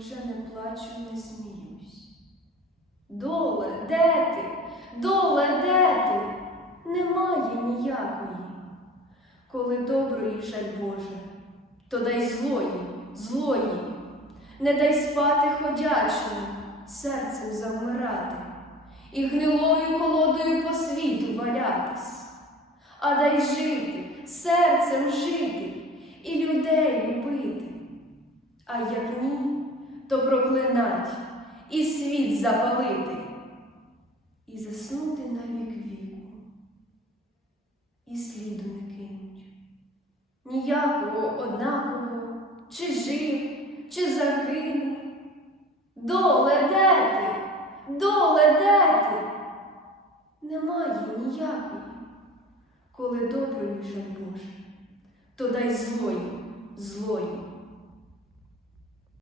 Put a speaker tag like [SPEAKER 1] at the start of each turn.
[SPEAKER 1] вже не плачу, не сміюсь. Доле, де ти? Доле, де ти? Немає ніякої. Коли доброї жаль Боже, то дай злої, злої, не дай спати ходячому, серцем завмирати і гнилою колодою по світу валятись, а дай жити, серцем жити і людей любити. А як ні, то проклинать і світ запалити, і заснути на вік віку, і сліду не кинуть. Ніякого однакового, чи жив, чи загинув. Доле де ти? Доле де ти? Немає ніякої, коли доброї жаль Боже, то дай злої, злої,